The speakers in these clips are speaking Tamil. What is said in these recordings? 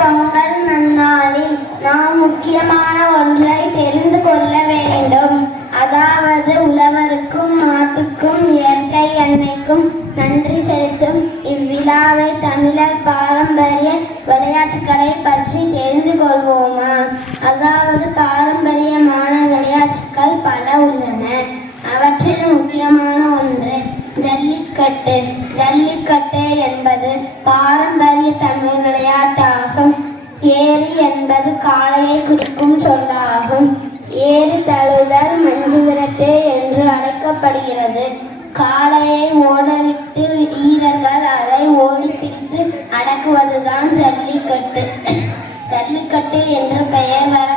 பொங்கல் நன்னாளில் நாம் முக்கியமான ஒன்றை தெரிந்து கொள்ள வேண்டும். அதாவது உழவருக்கும் மாட்டுக்கும் இயற்கை எண்ணெய்க்கும் நன்றி செலுத்தும் இவ்விழாவை தமிழர் பாரம்பரிய விளையாட்டுகளை பற்றி தெரிந்து காளையை குறிக்கும் சொல்லாகும். ஏறு தழுதல் மஞ்சு விரட்டு என்று அழைக்கப்படுகிறது. காளையை ஓடவிட்டு வீரர்கள் அதை ஓடிப்பிடித்து அடக்குவதுதான் ஜல்லிக்கட்டு. ஜல்லிக்கட்டு என்று பெயர் வர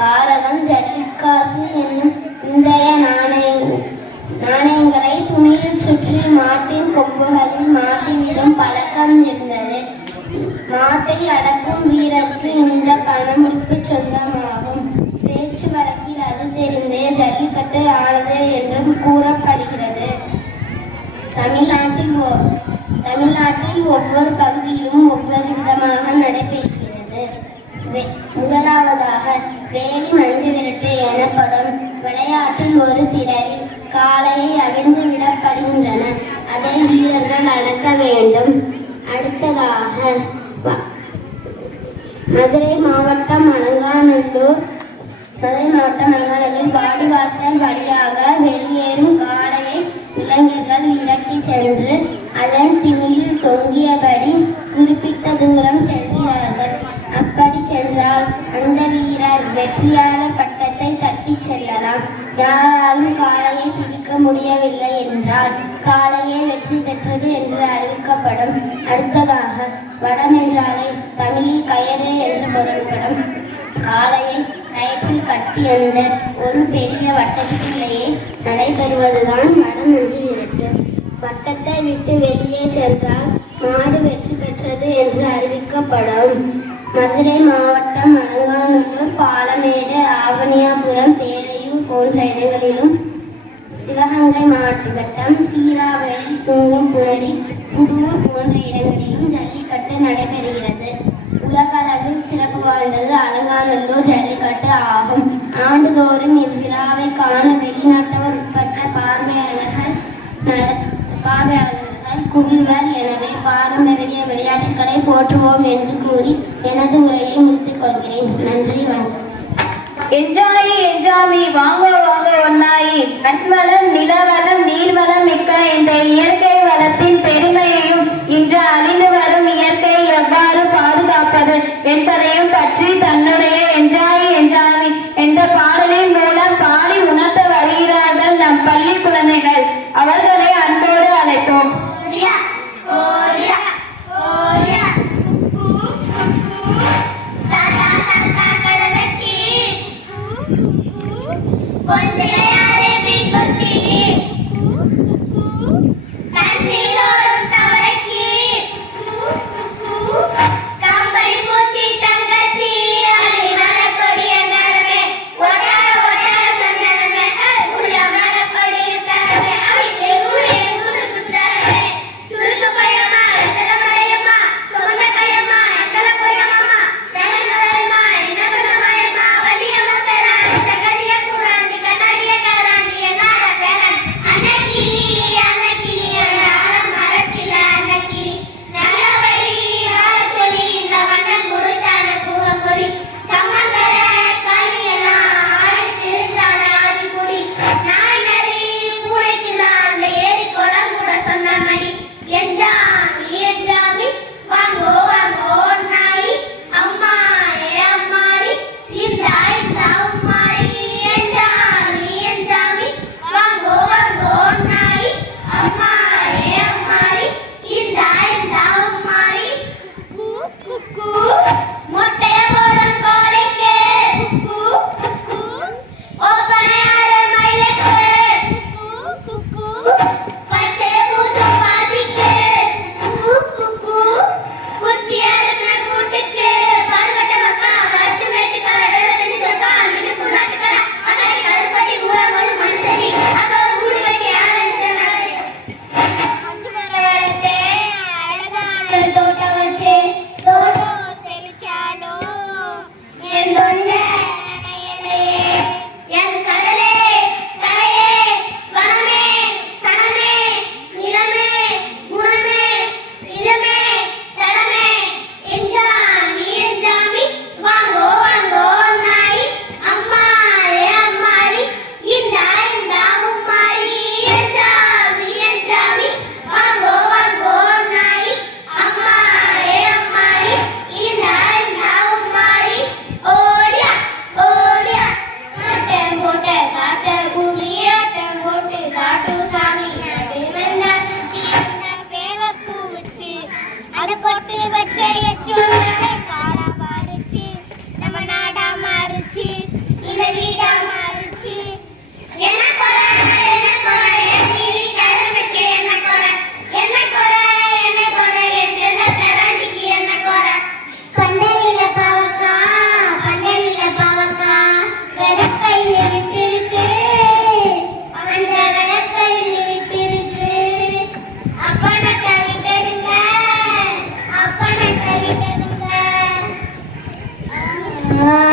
காரணம் ஜல்லிக்காசு என்னும் இந்திய நாணய நாணயங்களை துணியில் சுற்றி மாட்டின் கொம்புகளில் மாட்டிவிடும் பழக்கம் இருந்தது. நாட்டை அடக்கும் வீரருக்கு இந்த பணமுடிப்பு சொந்தமாகும். பேச்சு வழக்கில் அது தெரிந்தே ஜல்லிக்கட்டு ஆனது என்றும் கூறப்படுகிறது. தமிழ்நாட்டில் தமிழ்நாட்டில் ஒவ்வொரு பகுதியிலும் ஒவ்வொரு விதமாக நடைபெறுகிறது. முதலாவதாக வேலி மஞ்சு விரட்டு எனப்படும் விளையாட்டில் ஒரு திரையில் காளையை அவிழ்ந்து விடப்படுகின்றன. அதை வீரர்கள் அடக்க வேண்டும். அடுத்ததாக மதுரை மாவட்டம் அலங்காநல்லூர். மதுரை மாவட்டம் அலங்காநல்லூர் பாடிவாசல் வழியாக வெளியேறும் காளையை இளைஞர்கள் விரட்டி சென்று அதன் திமிலில் தொங்கியபடி குறிப்பிட்ட தூரம் செல்கிறார்கள். அப்படி சென்றால் அந்த வீரர் வெற்றியாளர் பட்டத்தை தட்டிச் செல்லலாம். யாராலும் காளையை பிடிக்க முடியவில்லை என்றால் காளையே வெற்றி பெற்றது என்று அறிவிக்கப்படும். அடுத்ததாக வடம் என்றாலே தமிழில் கயறு பொருள்படும் காலையை கயிற்றில் கட்டி அந்த ஒரு பெரிய வட்டத்துக்குள்ளேயே நடைபெறுவதுதான் வடம் என்று விரட்டு. வட்டத்தை விட்டு வெளியே சென்றால் மாடு வெற்றி பெற்றது என்று அறிவிக்கப்படும். மதுரை மாவட்டம் அலங்காநல்லூர் பாலமேடு ஆவணியாபுரம் பேரையூர் போன்ற இடங்களிலும் சிவகங்கை மாவட்டம் சீராவயல் சீராவளி சுங்கம்புணரி புதூர் போன்ற இடங்களில் ஜல்லிக்கட்டு நடைபெறுகிறது உலகளவில் சிறப்பு வாய்ந்தது அலங்காநல்லூர் ஜல்லிக்கட்டு ஆகும் ஆண்டுதோறும் இவ்விழாவை காண வெளிநாட்டவர் உட்பட்ட பார்வையாளர்கள் நட பார்வையாளர்கள் குவிவர் எனவே பாரம்பரிய விளையாட்டுகளை போற்றுவோம் என்று கூறி எனது உரையை முடித்துக் கொள்கிறேன். நன்றி வணக்கம். என்ஜாயி என்ஜாமி வாங்க வாங்க ஒன்னாயி. மண்வளம் நிலவளம் நீர்வளம் மிக்க 不要 Ah.